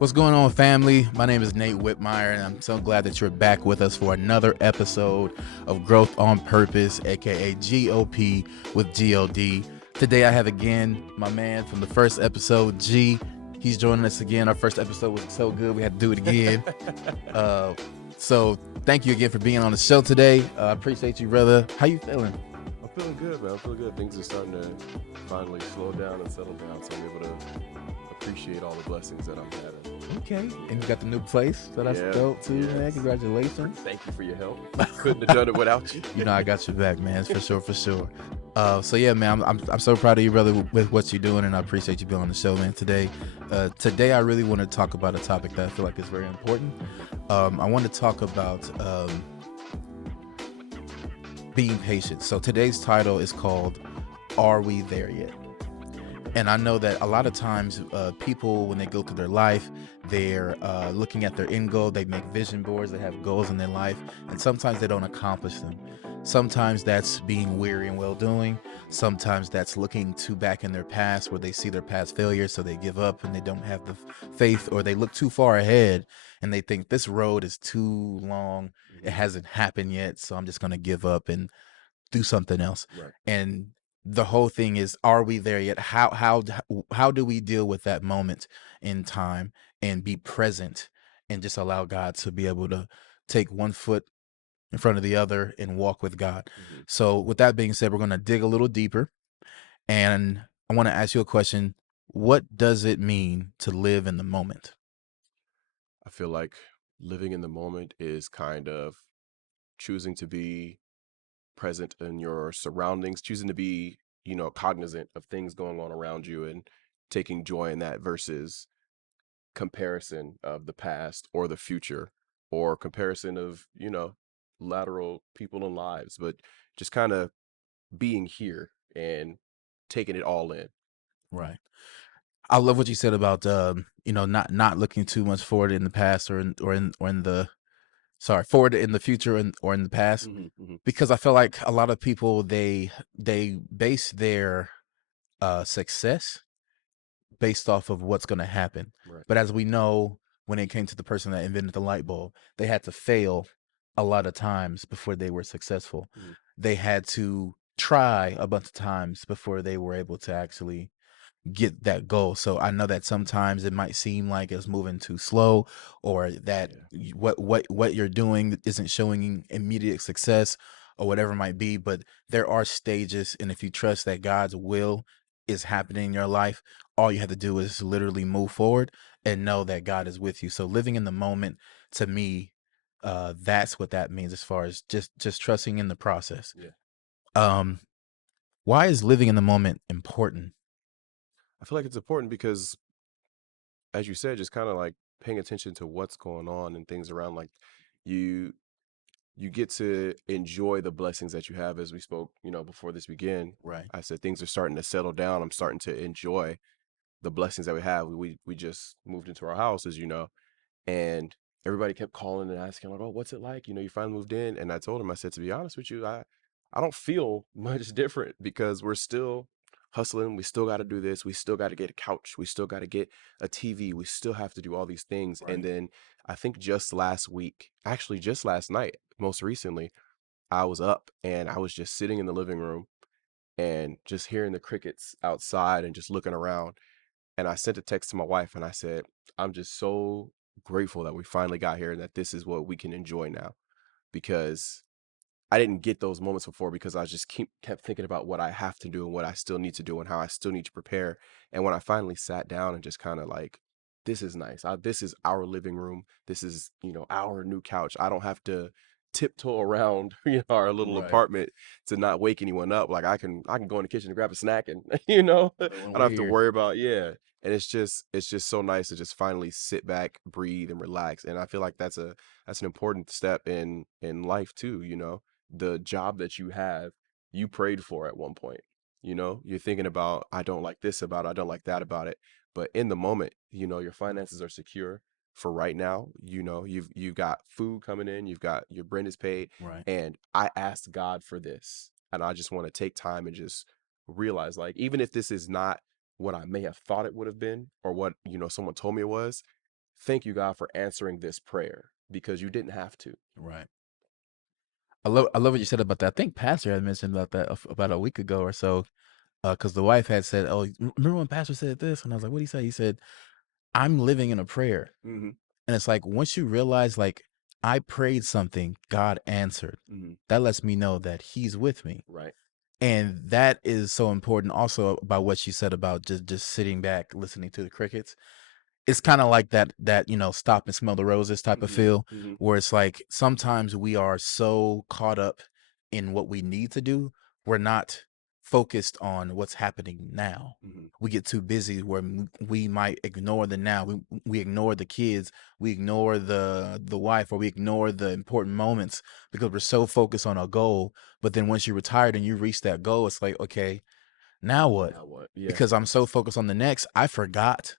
What's going on, family? My name is Nate Whitmire, and I'm so glad that you're back with us for another episode of Growth on Purpose, aka GOP with GOD. Today, I have again my man from the first episode, G. He's joining us again. Our first episode was so good, we had to do it again. So thank you again for being on the show today. I appreciate you, brother. How you feeling? I'm feeling good, man. I'm feeling good. Things are starting to finally slow down and settle down, so I'm able to appreciate all the blessings that I'm having. Okay. And you got the new place, so that's dope too, man. Congratulations. Thank you for your help. Couldn't have done it without you. You know, I got your back, man. For sure, for sure. So yeah, man, I'm so proud of you, brother, with what you're doing, and I appreciate you being on the show, man. Today, I really want to talk about a topic that I feel like is very important. I want to talk about being patient. So today's title is called "Are We There Yet?" And I know that a lot of times people, when they go through their life, they're looking at their end goal. They make vision boards. They have goals in their life. And sometimes they don't accomplish them. Sometimes that's being weary and well-doing. Sometimes that's looking too back in their past where they see their past failures, so they give up and they don't have the faith, or they look too far ahead and they think this road is too long. It hasn't happened yet, so I'm just going to give up and do something else. Right. And the whole thing is, are we there yet? How do we deal with that moment in time and be present and just allow God to be able to take one foot in front of the other and walk with God? So with that being said, we're going to dig a little deeper, and I want to ask you a question. What does it mean to live in the moment? I feel like living in the moment is kind of choosing to be present in your surroundings, choosing to be, cognizant of things going on around you and taking joy in that versus comparison of the past or the future or comparison of, lateral people and lives, but just kind of being here and taking it all in. Right. I love what you said about not looking too much forward in the past or in the forward in the future or in the past, because I feel like a lot of people they base their success based off of what's going to happen. Right. But as we know, when it came to the person that invented the light bulb, they had to fail a lot of times before they were successful. They had to try a bunch of times before they were able to actually get that goal. So I know that sometimes it might seem like it's moving too slow, or that what you're doing isn't showing immediate success, or whatever it might be. But there are stages, and if you trust that God's will is happening in your life, all you have to do is literally move forward and know that God is with you. So living in the moment, to me, that's what that means, as far as just trusting in the process. Yeah. Um, why is living in the moment important? I feel like it's important because, as you said, just kind of like paying attention to what's going on and things around, like you you get to enjoy the blessings that you have. As we spoke, before this began, Right. I said things are starting to settle down. I'm starting to enjoy the blessings that we have. We just moved into our house, as you know, and everybody kept calling and asking, like, "Oh, what's it like? You finally moved in." And I told him, I said, to be honest with you, I don't feel much different because we're still hustling. We still got to do this. We still got to get a couch. We still got to get a TV. We still have to do all these things. Right. And then I think just last week, actually just last night, most recently, I was up and I was just sitting in the living room and just hearing the crickets outside and just looking around. And I sent a text to my wife and I said, I'm just so grateful that we finally got here and that this is what we can enjoy now, because I didn't get those moments before because I just kept thinking about what I have to do and what I still need to do and how I still need to prepare. And when I finally sat down and just kind of like, this is nice. This is our living room. This is, our new couch. I don't have to tiptoe around, our little Right. apartment to not wake anyone up. Like I can go in the kitchen and grab a snack and, I don't have to worry about, yeah. And it's just so nice to just finally sit back, breathe, and relax. And I feel like that's an important step in life too, the job that you have, you prayed for at one point. You're thinking about, I don't like this about it, I don't like that about it. But in the moment, your finances are secure for right now. You've got food coming in, you've got your rent is paid, Right. and I asked God for this. And I just want to take time and just realize, like, even if this is not what I may have thought it would have been or what, someone told me it was, thank you, God, for answering this prayer because you didn't have to. Right. I love what you said about that. I think Pastor had mentioned about that about a week ago or so. Because the wife had said, "Oh, remember when Pastor said this?" And I was like, "What did he say?" He said, "I'm living in a prayer." Mm-hmm. And it's like once you realize, like, I prayed something, God answered. Mm-hmm. That lets me know that He's with me, Right. and that is so important. Also, about what she said about just sitting back, listening to the crickets. It's kind of like that stop and smell the roses type of Mm-hmm. feel, Mm-hmm. where it's like sometimes we are so caught up in what we need to do, we're not focused on what's happening now. Mm-hmm. We get too busy where we might ignore the now. We ignore the kids, we ignore the wife, or we ignore the important moments because we're so focused on a goal. But then once you're retired and you reach that goal, it's like, okay, now what? Now what? Yeah. Because I'm so focused on the next, I forgot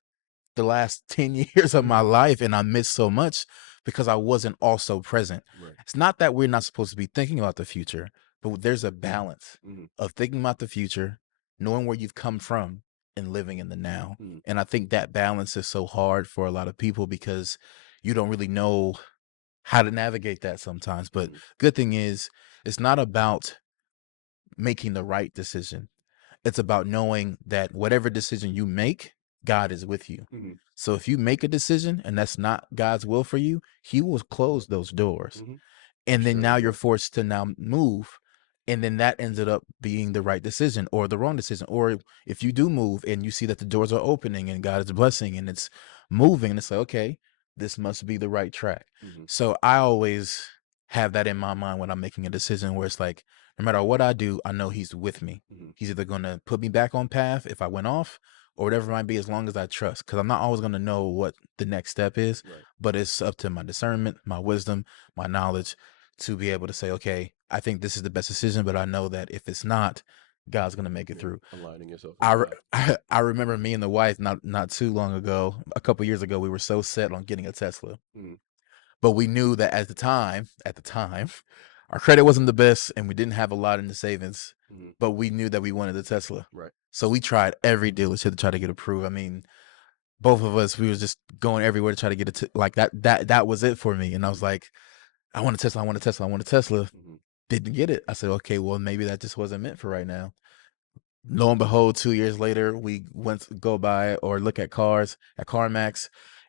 the last 10 years of my Mm-hmm. life, and I missed so much because I wasn't also present. Right. It's not that we're not supposed to be thinking about the future, but there's a balance Mm-hmm. of thinking about the future, knowing where you've come from, and living in the now. Mm-hmm. And I think that balance is so hard for a lot of people because you don't really know how to navigate that sometimes. But Mm-hmm. good thing is, it's not about making the right decision. It's about knowing that whatever decision you make, God is with you. Mm-hmm. So if you make a decision and that's not God's will for you, He will close those doors. Mm-hmm. And then now Surely you're will. forced to now move. And then that ended up being the right decision or the wrong decision. Or if you do move and you see that the doors are opening and God is blessing and it's moving, and it's like, okay, this must be the right track. Mm-hmm. So I always have that in my mind when I'm making a decision where it's like, no matter what I do, I know He's with me. Mm-hmm. He's either going to put me back on path if I went off, or whatever it might be, as long as I trust. Because I'm not always going to know what the next step is, Right. but it's up to my discernment, my wisdom, my knowledge to be able to say, okay, I think this is the best decision, but I know that if it's not, God's going to make it Yeah. through. Aligning yourself with I, God. I remember me and the wife not too long ago, a couple years ago, we were so set on getting a Tesla, Mm-hmm. but we knew that at the time, our credit wasn't the best and we didn't have a lot in the savings, Mm-hmm. but we knew that we wanted a Tesla. Right. So we tried every dealership to try to get approved. I mean, both of us, we was just going everywhere to try to get it like that was it for me. And I was Mm-hmm. like, I want a Tesla, I want a Tesla, I want a Tesla. Mm-hmm. Didn't get it. I said, okay, well, maybe that just wasn't meant for right now. Lo and behold, 2 years later, we went to go by or look at cars at CarMax,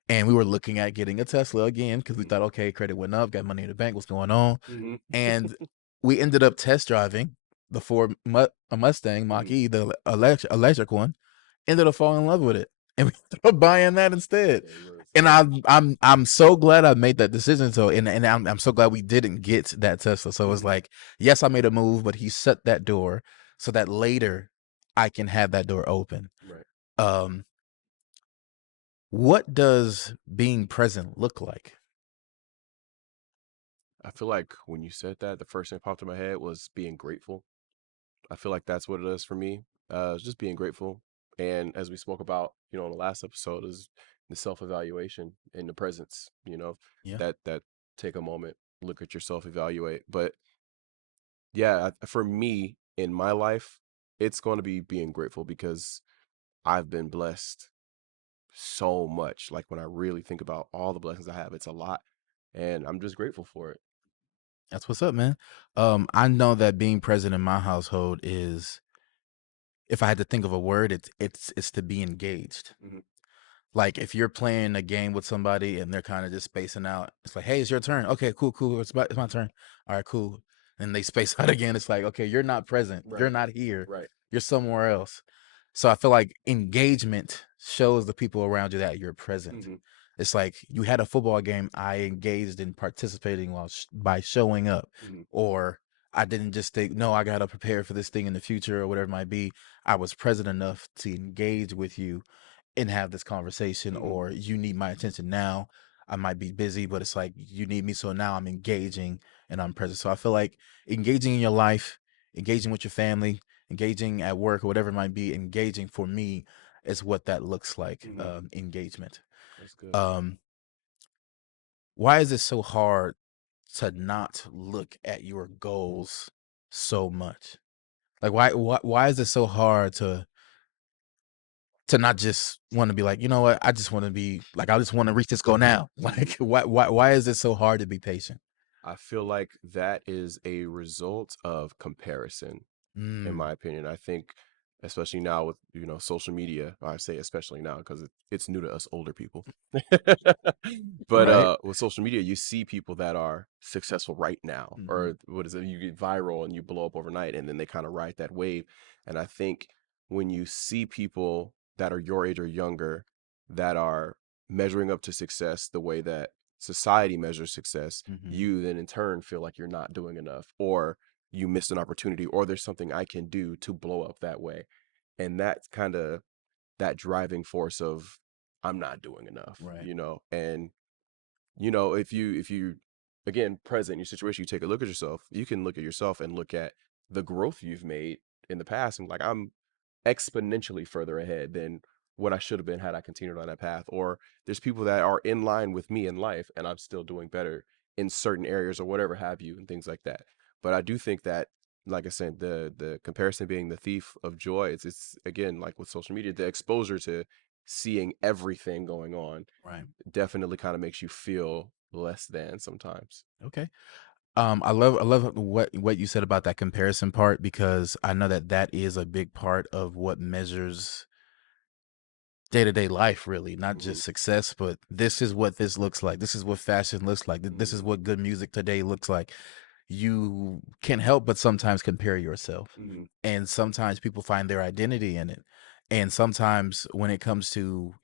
and we were looking at getting a Tesla again because we Mm-hmm. thought, okay, credit went up, got money in the bank, what's going on? Mm-hmm. And we ended up test driving the Ford Mustang Mach Mm-hmm. E, the electric one. Ended up falling in love with it, and we ended up buying that instead. Yeah, you were And excited. I'm so glad I made that decision. So and I'm so glad we didn't get that Tesla. So it's Mm-hmm. like, yes, I made a move, but He shut that door so that later I can have that door open. Right. Um, what does being present look like? I feel like when you said that, the first thing that popped in my head was being grateful. I feel like that's what it is for me. It's just being grateful. And as we spoke about, in the last episode, is the self-evaluation in the presence, Yeah, that take a moment, look at yourself, evaluate. But yeah, for me in my life, it's going to be being grateful because I've been blessed so much. Like when I really think about all the blessings I have, it's a lot. And I'm just grateful for it. that's what's up, man. I know that being present in my household is, if I had to think of a word, it's to be engaged. Hmm. Like if you're playing a game with somebody and they're kind of just spacing out, it's like, hey, it's your turn. Okay, cool, cool. It's my turn. All right, cool. And they space out again. It's like, okay, you're not present. You're Right. not here. Right. You're somewhere else. So I feel like engagement shows the people around you that you're present. Hmm. It's like you had a football game. I engaged in participating by showing up, Hmm. or I didn't just think, no, I gotta prepare for this thing in the future or whatever it might be. I was present enough to engage with you and have this conversation, Hmm. or you need my attention now. I might be busy, but it's like you need me, so now I'm engaging and I'm present. So I feel like engaging in your life, engaging with your family, engaging at work or whatever it might be, engaging for me is what that looks like. Hmm. Engagement. That's good. um why is it so hard to not look at your goals so much? Like why is it so hard to to not just want to be like, you know what, I just want to be like, I just want to reach this goal now. Mhm. Like, why is it so hard to be patient? I feel like that is a result of comparison, in Mm, my opinion. I think, especially now with social media, I say especially now because it's new to us older people. But right. with social media, you see people that are successful right now, Hmm. or what is it? You get viral and you blow up overnight, and then they kind of ride that wave. And I think when you see people that are your age or younger that are measuring up to success the way that society measures success, Hmm. you then in turn feel like you're not doing enough, or you missed an opportunity, or there's something I can do to blow up that way. And that's kind of that driving force of I'm not doing enough, Right. and if you again present in your situation, you take a look at yourself, you can look at yourself and look at the growth you've made in the past, and like, I'm exponentially further ahead than what I should have been had I continued on that path. Or there's people that are in line with me in life and I'm still doing better in certain areas or whatever have you, and things like that. But I do think that, like I said, the comparison being the thief of joy, it's again, like with social media, the exposure to seeing everything going on Right. definitely kind of makes you feel less than sometimes. Okay. I love what you said about that comparison part, because I know that that is a big part of what measures day-to-day life, really, not Hmm. just success, but this is what this looks like. This is what fashion looks like. This is Hmm. what good music today looks like. You can't help but sometimes compare yourself. Hmm. And sometimes people find their identity in it. And sometimes when it comes to,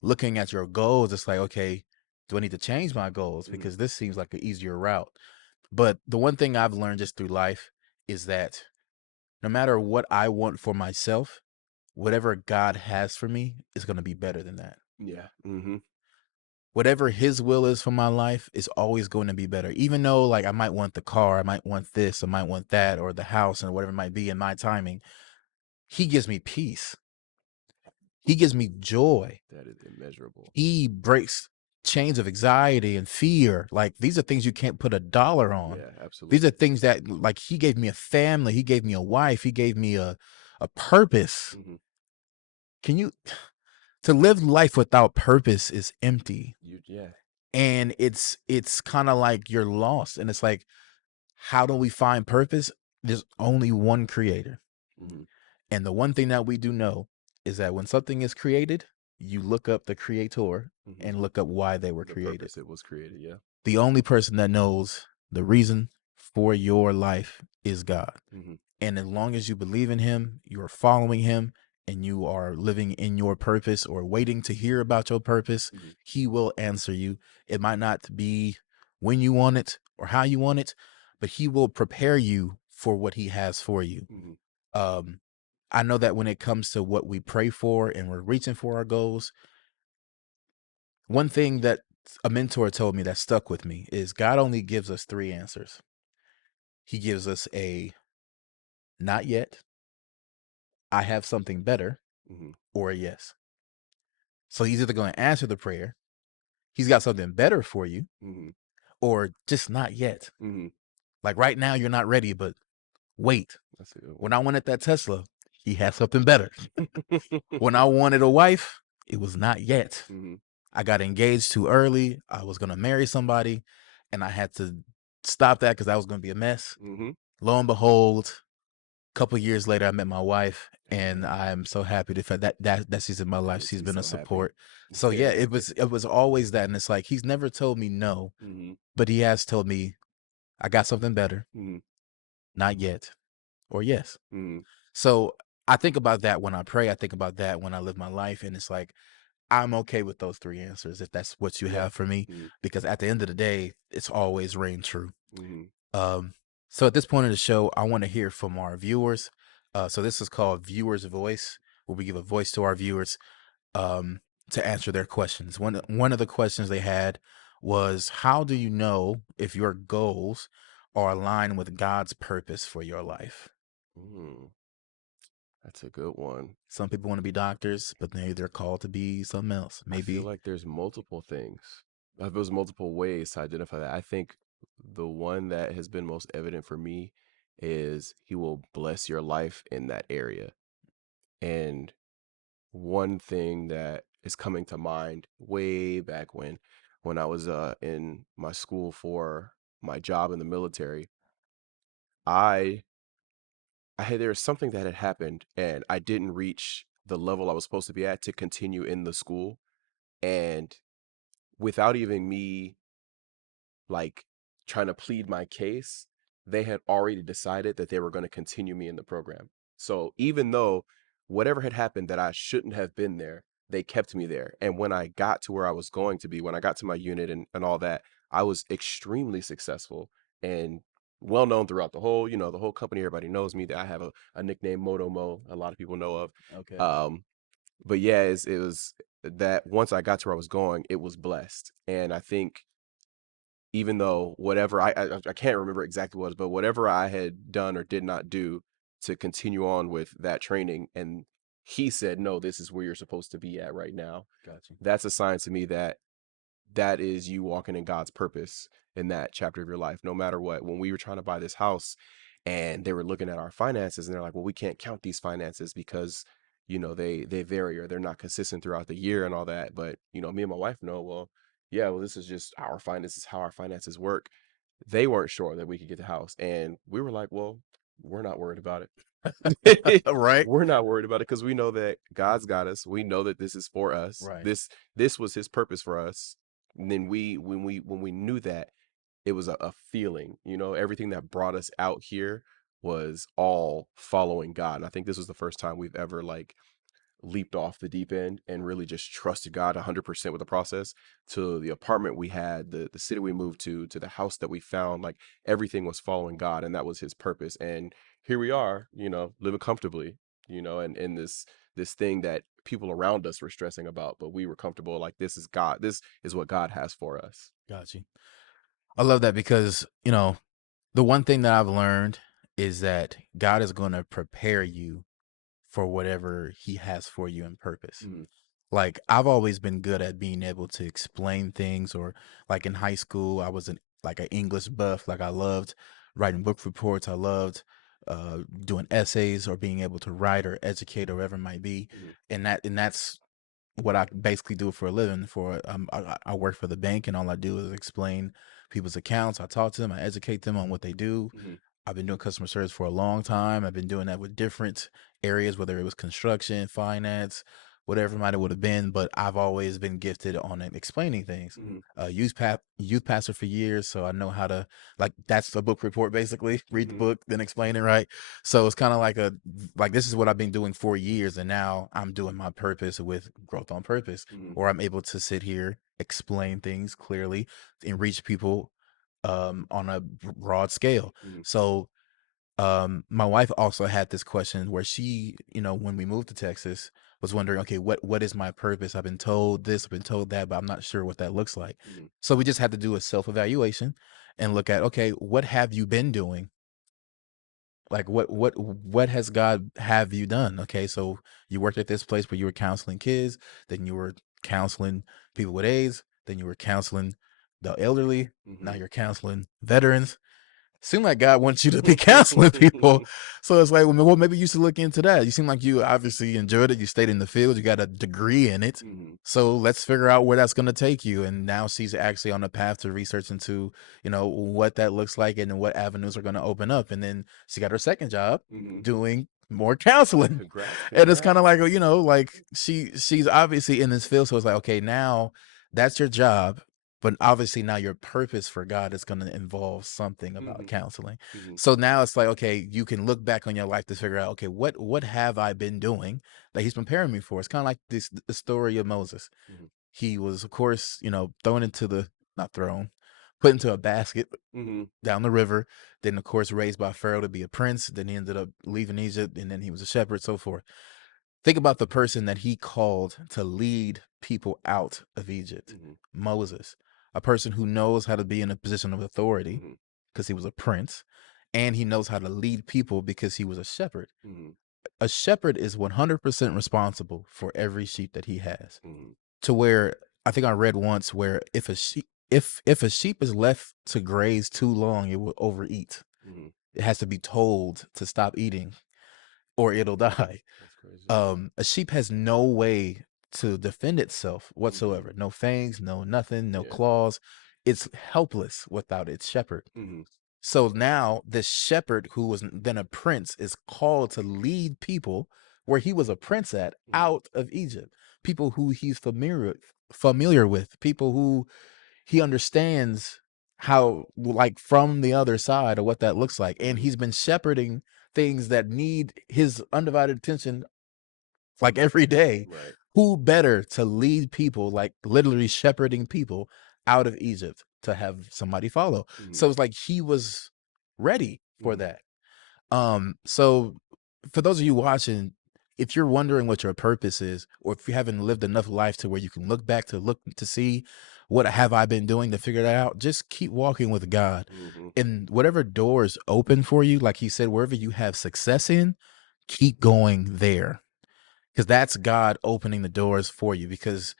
looking at your goals, it's like, okay, do I need to change my goals? Hmm. Because this seems like an easier route. But the one thing I've learned just through life is that no matter what I want for myself, whatever God has for me is going to be better than that. Yeah. Hmm. Whatever his will is for my life is always going to be better. Even though like I might want the car, I might want this, I might want that, or the house and whatever it might be in my timing, he gives me peace. He gives me joy. That is immeasurable. He breaks chains of anxiety and fear. Like these are things you can't put a dollar on. Yeah, These are absolutely. things that like he gave me a family, he gave me a wife, he gave me a purpose. Hmm. Can you to live life without purpose is empty. Yeah. And it's kind of like you're lost. And it's like, how do we find purpose? There's only one creator. Hmm. And the one thing that we do know is that when something is created, you look up the creator Hmm. and look up why they were The created. purpose it was created. Yeah. The only person that knows the reason for your life is God. Hmm. And as long as you believe in him, you are following him, and you are living in your purpose or waiting to hear about your purpose, Hmm. he will answer you. It might not be when you want it or how you want it, but he will prepare you for what he has for you. Hmm. Um, I know that when it comes to what we pray for and we're reaching for our goals, one thing that a mentor told me that stuck with me is God only gives us three answers. He gives us a not yet, I have something better, Hmm. or a yes. So he's either going to answer the prayer, he's got something better for you, Hmm. or just not yet. Hmm. Like right now, you're not ready, but wait. That's a good When one. I wanted that Tesla, he had something better. When I Hmm. wanted a wife, it was not yet. Hmm. I got engaged too early. I was going to marry somebody, and I had to stop that because that was going to be a mess. Hmm. Lo and behold, a couple years later, I met my wife, and Amen. I'm so happy that she's in my That life. makes She's me been a so happy. support. So yeah, it was always that, and it's like he's never told me no, Hmm. but he has told me I got something better, Hmm. not yet, or yes. Hmm. So I think about that when I pray. I think about that when I live my life, and it's like I'm okay with those three answers if that's what you Yeah. have for me, Hmm. because at the end of the day, it's always reigned true. Hmm. Um, so at this point of the show, I want to hear from our viewers. So this is called Viewers Voice, where we give a voice to our viewers um, to answer their questions. One of the questions they had was, how do you know if your goals are aligned with God's purpose for your life? Hmm. That's a good one. Some people want to be doctors, but maybe they're called to be something else. I feel Maybe. like there's multiple things. There's multiple ways to identify that. I think the one that has been most evident for me is he will bless your life in that area. And one thing that is coming to mind way back when I was in my school for my job in the military. I I had there was something that had happened and I didn't reach the level I was supposed to be at to continue in the school. And without even me like trying to plead my case, they had already decided that they were going to continue me in the program. So even though whatever had happened that I shouldn't have been there, they kept me there. And when I got to where I was going to be, when I got to my unit and all that, I was extremely successful and well known throughout the whole, the whole company. Everybody knows me that I have a nickname Moto Mo, a lot of people know of. Okay. But yeah, it was that once I got to where I was going, it was blessed. And I think even though whatever I can't remember exactly what it was, but whatever I had done or did not do to continue on with that training, and he said, no, this is where you're supposed to be at right now. Gotcha. That's a sign to me that that is you walking in God's purpose in that chapter of your life, no matter what. When we were trying to buy this house and they were looking at our finances and they're like, well, we can't count these finances because, they vary or they're not consistent throughout the year and all that. But, me and my wife know, well, yeah, well, this is just our finances, how our finances work. They weren't sure that we could get the house. And we were like, well, we're not worried about it. Right. We're not worried about it because we know that God's got us. We know that this is for us. Right. This was his purpose for us. And then when we knew that, it was a feeling, everything that brought us out here was all following God. And I think this was the first time we've ever like leaped off the deep end and really just trusted God 100% with the process. To the apartment we had, the city we moved to the house that we found, like everything was following God and that was his purpose. And here we are, living comfortably, and in this thing that people around us were stressing about, but we were comfortable. Like this is God. This is what God has for us. Gotcha. I love that because, the one thing that I've learned is that God is going to prepare you for whatever he has for you in purpose. Mm-hmm. Like I've always been good at being able to explain things, or like in high school, I was like an English buff. Like I loved writing book reports. I loved doing essays or being able to write or educate or whatever it might be. Mm-hmm. And that's what I basically do for a living. I work for the bank, and all I do is explain people's accounts. I talk to them, I educate them on what they do. Mm-hmm. I've been doing customer service for a long time. I've been doing that with different areas, whether it was construction, finance, whatever it might have would have been. But I've always been gifted on explaining things. Mm-hmm. Youth pastor for years, so I know how to, like, that's a book report basically. Read the Mm-hmm. book, then explain it right. So it's kind of like this is what I've been doing for years, and now I'm doing my purpose with growth on purpose, Mm-hmm. or I'm able to sit here, explain things clearly, and reach people on a broad scale. Mm-hmm. So my wife also had this question where she, when we moved to Texas, was wondering, okay, what is my purpose? I've been told this, I've been told that, but I'm not sure what that looks like. Mm-hmm. So we just had to do a self-evaluation and look at, okay, what have you been doing? Like what has God have you done? Okay, so you worked at this place where you were counseling kids, then you were counseling people with AIDS, then you were counseling the elderly, now you're counseling veterans. Seem like God wants you to be counseling people. So it's like, well, maybe you should look into that. You seem like you obviously enjoyed it. You stayed in the field. You got a degree in it. Mm-hmm. So let's figure out where that's going to take you. And now she's actually on the path to research into, what that looks like and what avenues are going to open up. And then she got her second job Mm-hmm. doing more counseling. Congrats, And it's kind of congrats. like, like she's obviously in this field. So it's like, okay, now that's your job. But obviously now your purpose for God is going to involve something about Mm-hmm. counseling. Mm-hmm. So now it's like, okay, you can look back on your life to figure out, okay, what have I been doing that he's preparing me for? It's kind of like the story of Moses. Mm-hmm. He was, of course, thrown into not thrown, put into a basket Mm-hmm. down the river. Then, of course, raised by Pharaoh to be a prince. Then he ended up leaving Egypt, and then he was a shepherd, so forth. Think about the person that he called to lead people out of Egypt, Mm-hmm. Moses, a person who knows how to be in a position of authority Mm-hmm. because he was a prince, and he knows how to lead people because he was a shepherd. Mm-hmm. A shepherd is 100% responsible for every sheep that he has. Mm-hmm. To where I think I read once where if a sheep is left to graze too long, it will overeat. Mm-hmm. It has to be told to stop eating or it'll die. crazy. A sheep has no way to defend itself Mm-hmm. whatsoever. No fangs, no nothing, no Yeah. claws. It's helpless without its shepherd. Mm-hmm. So now this shepherd, who was then a prince, is called to lead people where he was a prince at Mm-hmm. out of Egypt. People who he's familiar with, people who he understands how, like, from the other side of what that looks like. And Mm-hmm. he's been shepherding things that need his undivided attention like every day. Right. Who better to lead people, like literally shepherding people out of Egypt, to have somebody follow? Mm-hmm. So it's like he was ready for Mm-hmm. that. So for those of you watching, if you're wondering what your purpose is, or if you haven't lived enough life to where you can look to see what have I been doing to figure that out, just keep walking with God. Mm-hmm. And whatever doors open for you, like he said, wherever you have success in, keep going there. Because that's God opening the doors for you. Because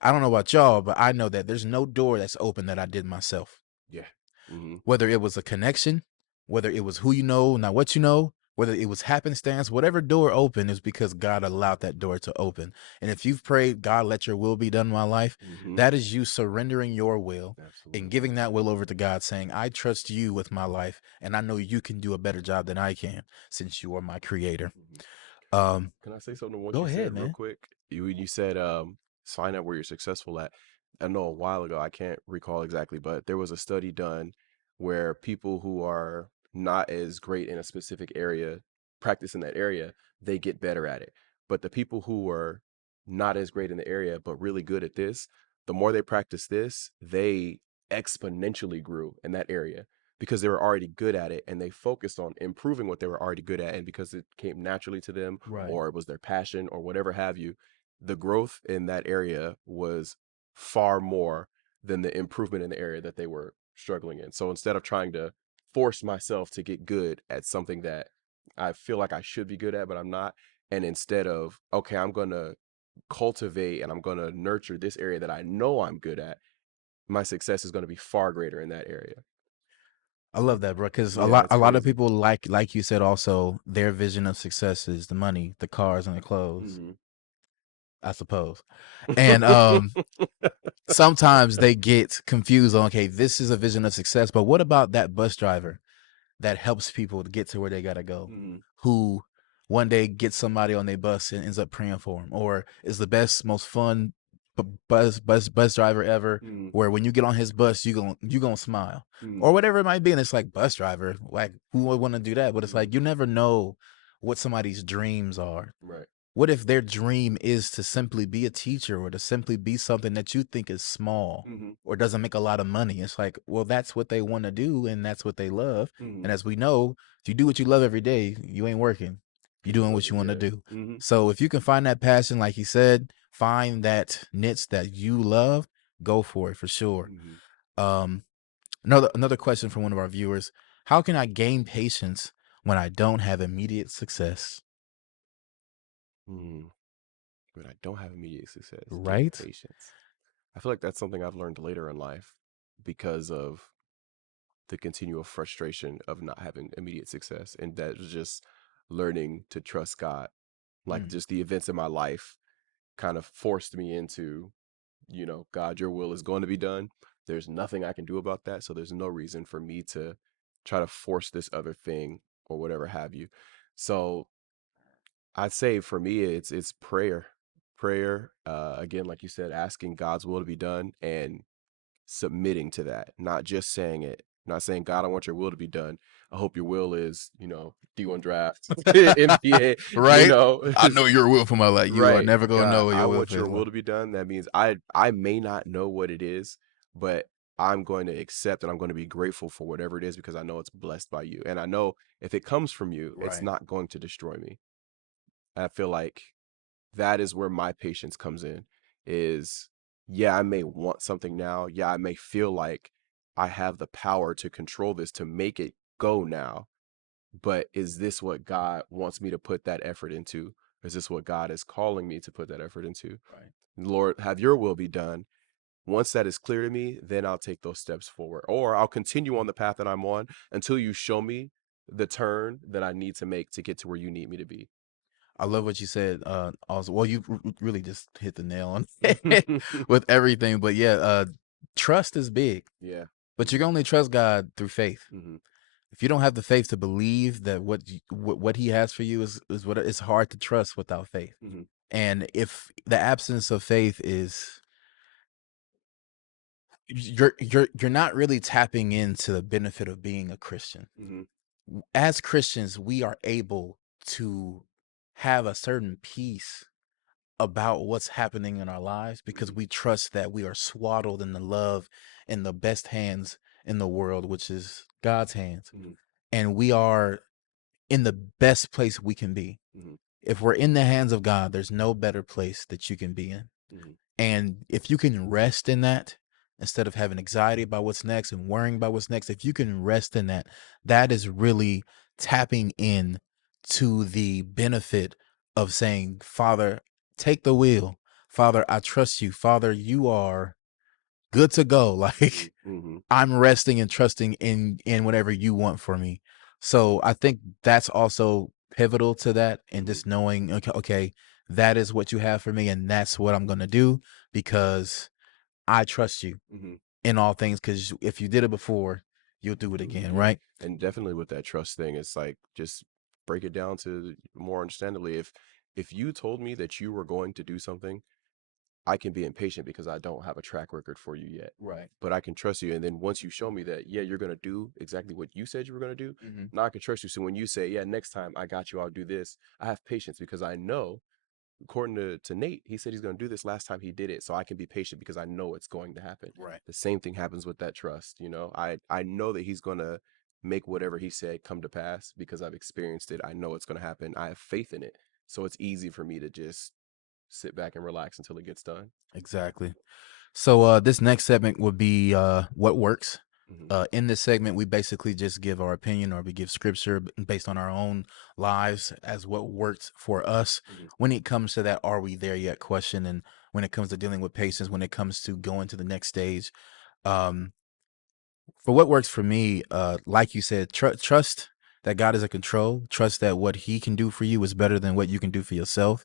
I don't know about y'all, but I know that there's no door that's open that I did myself. Yeah. Mm-hmm. Whether it was a connection, whether it was who you know, not what you know, whether it was happenstance, whatever door opened is because God allowed that door to open. And if you've prayed, God, let your will be done in my life, Mm-hmm. that is you surrendering your will and Absolutely. giving that will over to God, saying, I trust you with my life, and I know you can do a better job than I can since you are my creator. Mm-hmm. Um, Can I say something to what Go you ahead, said real man. quick? You said find out where you're successful at. I know a while ago, I can't recall exactly, but there was a study done where people who are not as great in a specific area, practice in that area, they get better at it. But the people who are not as great in the area but really good at this, the more they practice this, they exponentially grew in that area because they were already good at it and they focused on improving what they were already good at, and because it came naturally to them Right. or it was their passion or whatever have you, the growth in that area was far more than the improvement in the area that they were struggling in. So instead of trying to force myself to get good at something that I feel like I should be good at but I'm not, and instead of, okay, I'm going to cultivate and I'm going to nurture this area that I know I'm good at, my success is going to be far greater in that area. I love that, bro. Because a Yeah, lot, it's a lot of crazy. people, like you said, also their vision of success is the money, the cars, and the clothes. Hmm. I suppose. And sometimes they get confused on, okay, this is a vision of success, but what about that bus driver that helps people to get to where they gotta go, Hmm. who one day gets somebody on their bus and ends up praying for him, or is the best, most fun bus driver ever, Hmm. where when you get on his bus, you gonna smile, Hmm. or whatever it might be. And it's like, bus driver, like, who would want to do that? But it's Hmm. like, you never know what somebody's dreams are. Right. What if their dream is to simply be a teacher, or to simply be something that you think is small Hmm. or doesn't make a lot of money? It's like, well, that's what they want to do and that's what they love. Hmm. And as we know, if you do what you love every day, you ain't working. You're You doing love what you it, want to yeah. do. Hmm. So if you can find that passion, like he said, find that niche that you love, go for it for sure. Hmm. Um, another question from one of our viewers: how can I gain patience when I don't have immediate success? Hmm. But I don't have immediate success. Gain Right? patience. I feel like that's something I've learned later in life because of the continual frustration of not having immediate success. And that was just learning to trust God. Like Mm, just the events in my life kind of forced me into, God, your will is going to be done. There's nothing I can do about that. So there's no reason for me to try to force this other thing or whatever have you. So I'd say for me, it's prayer, prayer. Again, like you said, asking God's will to be done and submitting to that, not just saying it, not saying, God, I want your will to be done. I hope your will is, D1 draft, NBA, right? I know your will for my life. You are right. never gonna God, know I your will want for your his will life. to be done. That means I may not know what it is, but I'm going to accept and I'm going to be grateful for whatever it is because I know it's blessed by you. And I know if it comes from you, it's Right. not going to destroy me. I feel like that is where my patience comes in is, yeah, I may want something now. Yeah, I may feel like I have the power to control this to make it go now, but is this what God wants me to put that effort into? Is this what God is calling me to put that effort into? Right. Lord, have your will be done. Once that is clear to me, then I'll take those steps forward, or I'll continue on the path that I'm on until you show me the turn that I need to make to get to where you need me to be. I love what you said. Also, well, you really just hit the nail on it with everything. But yeah, trust is big, Yeah. but you can only trust God through faith. Mm-hmm. If you don't have the faith to believe that what He has for you is what it's hard to trust without faith. Mm-hmm. And if the absence of faith is you're not really tapping into the benefit of being a Christian. Mm-hmm. As Christians, we are able to have a certain peace about what's happening in our lives because Mm-hmm. we trust that we are swaddled in the love in the best hands in the world, which is God's hands. Mm-hmm. And we are in the best place we can be. Mm-hmm. If we're in the hands of God, there's no better place that you can be in. Mm-hmm. And if you can rest in that, instead of having anxiety about what's next and worrying about what's next, if you can rest in that, that is really tapping in to the benefit of saying, Father, take the wheel. Father, I trust you. Father, you are good to go. Like Mm-hmm. I'm resting and trusting in whatever you want for me. So I think that's also pivotal to that, and Mm-hmm. just knowing, okay, that is what you have for me, and that's what I'm gonna do because I trust you Mm-hmm. in all things. Because if you did it before, you'll do it again, Yeah. right? And definitely with that trust thing, it's like just break it down to more understandably. If you told me that you were going to do something, I can be impatient because I don't have a track record for you yet. Right. But I can trust you. And then once you show me that, yeah, you're gonna do exactly what you said you were gonna do, Hmm. now I can trust you. So when you say, yeah, next time I got you, I'll do this, I have patience because I know, according to Nate, he said he's gonna do this last time he did it. So I can be patient because I know it's going to happen. Right. The same thing happens with that trust, you know. I know that he's gonna make whatever he said come to pass because I've experienced it. I know it's gonna happen. I have faith in it. So it's easy for me to just sit back and relax until it gets done. Exactly. So this next segment would be what works. Mm-hmm. In this segment, we basically just give our opinion or we give scripture based on our own lives as what worked for us Mm-hmm. when it comes to that "Are we there yet?" question, and when it comes to dealing with patience, when it comes to going to the next stage. Um, for what works for me, like you said, trust that God is in control. Trust that what He can do for you is better than what you can do for yourself,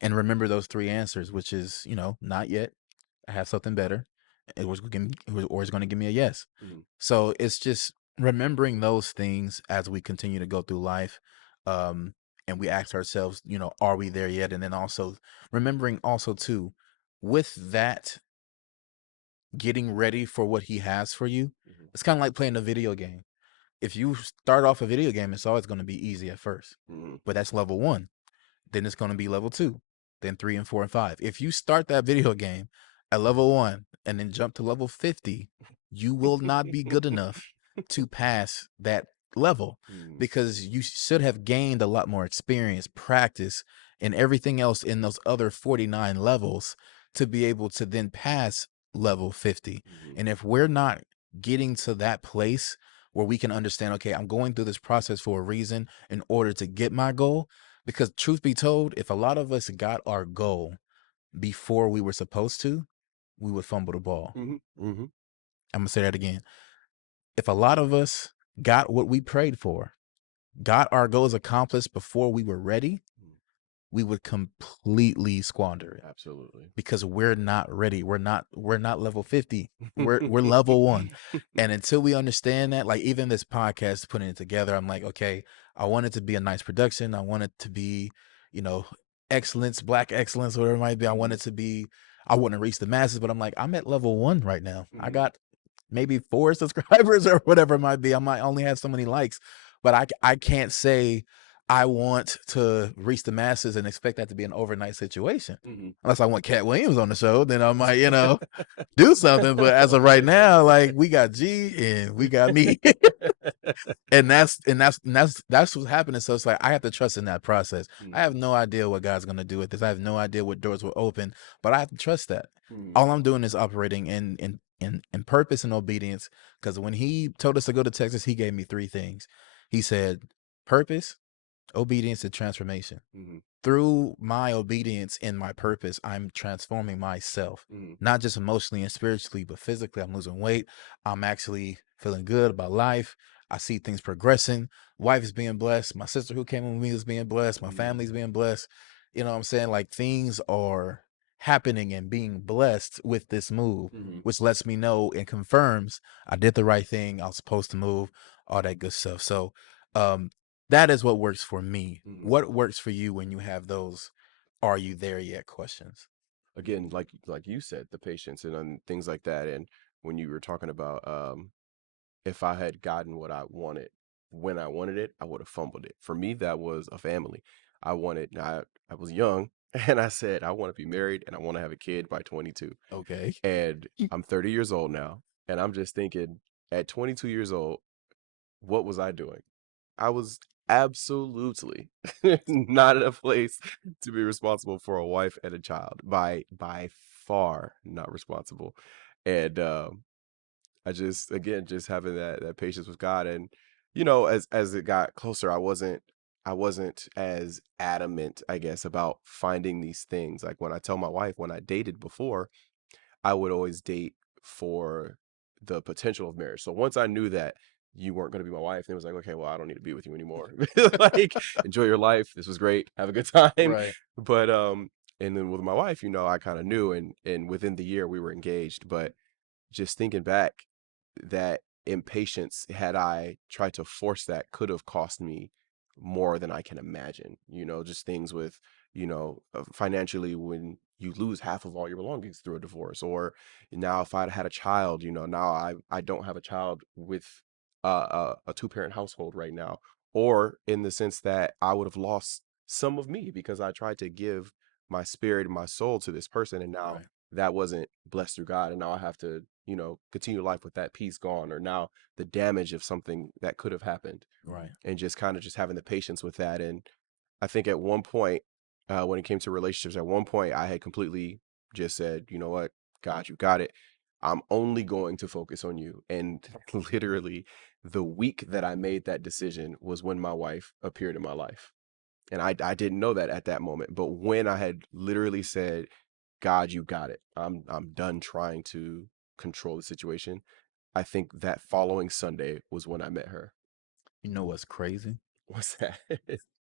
and remember those three answers, which is not yet. I have something better. It was gonna give me, or it's going to give me a yes. Mm-hmm. So it's just remembering those things as we continue to go through life, and we ask ourselves, are we there yet? And then also remembering also too, with that, getting ready for what He has for you. Mm-hmm. It's kind of like playing a video game. If you start off a video game, it's always going to be easy at first, Mm-hmm. but that's level one. Then it's going to be level two, then three and four and five. If you start that video game at level one and then jump to level 50, you will not be good enough to pass that level Mm-hmm. because you should have gained a lot more experience, practice, and everything else in those other 49 levels to be able to then pass level 50. Mm-hmm. And if we're not getting to that place where we can understand, okay, I'm going through this process for a reason in order to get my goal, because truth be told, if a lot of us got our goal before we were supposed to, we would fumble the ball. Mm-hmm. Mm-hmm. I'm going to say that again. If a lot of us got what we prayed for, got our goals accomplished before we were ready, we would completely squander it Absolutely. because we're not ready. We're not level 50. We're level 1. And until we understand that, like even this podcast putting it together, I'm like, okay, I want it to be a nice production. I want it to be, you know, excellence, black excellence, whatever it might be. I want Mm-hmm. it to be, I want to reach the masses, but I'm like, I'm at level 1 right now. I Mm-hmm. got maybe 4 subscribers or whatever it might be. I might only have so many likes, but I can't say I want to reach the masses and expect that to be an overnight situation. Mm-hmm. Unless I want Cat Williams on the show, then I might, do something. But as of right now, like we got G and we got me. And that's what's happening. So it's like I have to trust in that process. I Mm-hmm. have no idea what God's gonna do with this. I have no idea what doors will open, but I have to trust that. Mm-hmm. All I'm doing is operating in purpose and obedience. Because when He told us to go to Texas, He gave me three things. He said purpose, Obedience and transformation. Mhm. Through my obedience and my purpose, I'm transforming myself, Mhm. not just emotionally and spiritually, but physically. I'm losing weight. I'm actually feeling good about life. I see things progressing. Wife is being blessed. My sister who came with me is being blessed. My Mhm. family's being blessed. You know what I'm saying? Like things are happening and being blessed with this move, Mhm. which lets me know and confirms I did the right thing. I was supposed to move, all that good stuff. So, um, that is what works for me. Mhm. What works for you when you have those "Are you there yet?" questions? Again, like you said, the patience and things like that. And when you were talking about if I had gotten what I wanted when I wanted it, I would have fumbled it. For me, that was a family. I was young and I said I want to be married and I want to have a kid by 22. Okay. And I'm 30 years old now, and I'm just thinking at 22 years old, what was I doing? I was absolutely not in a place to be responsible for a wife and a child. By far not responsible. And I just again just having that patience with God. And as it got closer, I wasn't as adamant, I guess, about finding these things. Like when I tell my wife, when I dated before, I would always date for the potential of marriage. So once I knew that you weren't going to be my wife, then it was like, okay, well, I don't need to be with you anymore. Like, enjoy your life. This was great. Have a good time. Right, But and then with my wife, I kind of knew, and within the year we were engaged. But just thinking back, that impatience, had I tried to force that, could have cost me more than I can imagine. Just things with, financially, when you lose half of all your belongings through a divorce, or now if I'd had a child, now I don't have a child with a two-parent household right now, or in the sense that I would have lost some of me because I tried to give my spirit and my soul to this person, and now right, that wasn't blessed through God, and now I have to, continue life with that piece gone, or now the damage of something that could have happened, right. and just kind of just having the patience with that. And I think at one point, when it came to relationships, at one point I had completely just said, you know what, God, you got it. I'm only going to focus on you. And literally, the week that I made that decision was when my wife appeared in my life. And I didn't know that at that moment. But when I had literally said, God, you got it. I'm done trying to control the situation. I think that following Sunday was when I met her. You know what's crazy? What's that?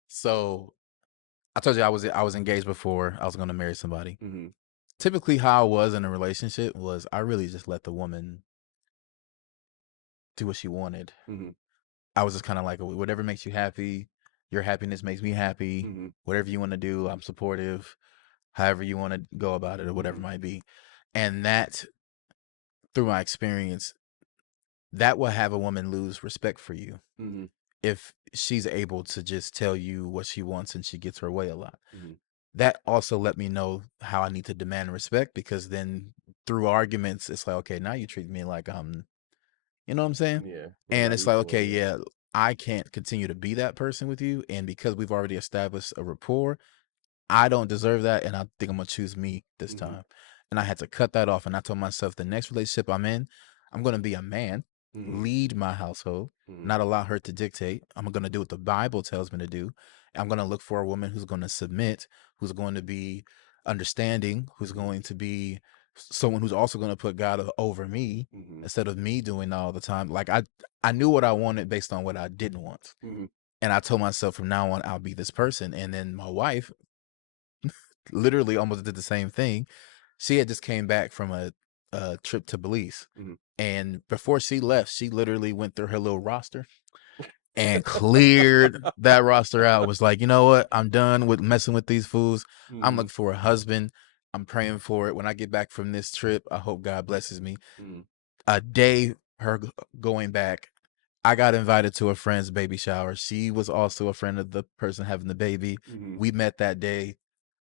So, I told you I was engaged before I was gonna marry somebody. Hmm. Typically, how I was in a relationship was I really just let the woman do what she wanted. Hmm. I was just kinda like, "Whatever makes you happy, your happiness makes me happy. Hmm. Whatever you wanna do, I'm supportive. However you wanna go about it or whatever it Hmm. might be." And that, through my experience, that will have a woman lose respect for you Hmm. if she's able to just tell you what she wants and she gets her way a lot. Hmm. That also let me know how I need to demand respect, because then through arguments, it's like, okay, now you treat me like you know what I'm saying? Yeah, we're And not it's like, equal. okay, Yeah. yeah, I can't continue to be that person with you. And because we've already established a rapport, I don't deserve that, and I think I'm gonna choose me this Hmm. time. And I had to cut that off, and I told myself the next relationship I'm in, I'm gonna be a man, Hmm. lead my household, Hmm. not allow her to dictate. I'm gonna do what the Bible tells me to do. I'm gonna look for a woman who's gonna submit, who's going to be understanding, who's Hmm. going to be someone who's also gonna put God over me Hmm. instead of me doing all the time. Like I knew what I wanted based on what I didn't want. Hmm. And I told myself from now on I'll be this person. And then my wife literally almost did the same thing. She had just came back from a trip to Belize, Hmm. and before she left, she literally went through her little roster and cleared that roster out. Was like, you know what? I'm done with messing with these fools. I'm Hmm. looking for a husband. I'm praying for it. When I get back from this trip, I hope God blesses me. Hmm. A day her going back, I got invited to a friend's baby shower. She was also a friend of the person having the baby. Hmm. We met that day,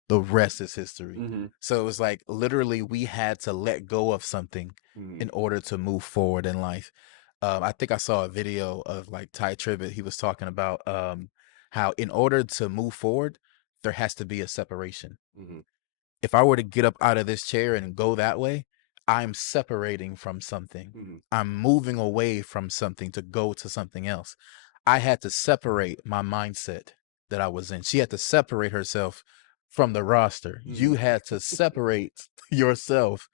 the rest is history. Hmm. So it was like literally we had to let go of something Hmm. in order to move forward in life. I think I saw a video of like Ty Tribbett. He was talking about how in order to move forward, there has to be a separation. Hmm. If I were to get up out of this chair and go that way, I'm separating from something. Hmm. I'm moving away from something to go to something else. I had to separate my mindset that I was in. She had to separate herself from the roster. You had to separate yourself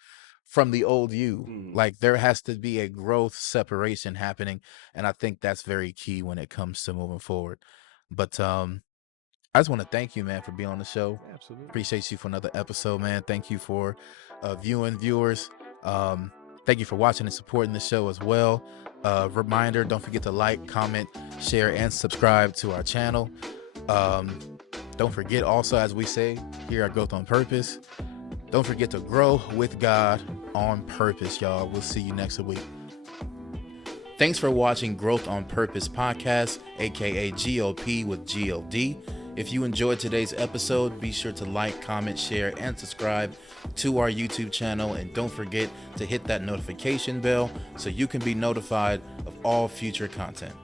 from the old you. Like, there has to be a growth separation happening, and I think that's very key when it comes to moving forward. But I just want to thank you, man, for being on the show. Absolutely. Appreciate you for another episode, man. Thank you for viewers. Thank you for watching and supporting the show as well. Reminder, don't forget to like, comment, share, and subscribe to our channel. Don't forget also, as we say here at Growth on Purpose, don't forget to grow with God on purpose, y'all. We'll see you next week. Thanks for watching Growth on Purpose podcast, aka GOP with GLD. If you enjoyed today's episode, be sure to like, comment, share, and subscribe to our YouTube channel. And don't forget to hit that notification bell so you can be notified of all future content.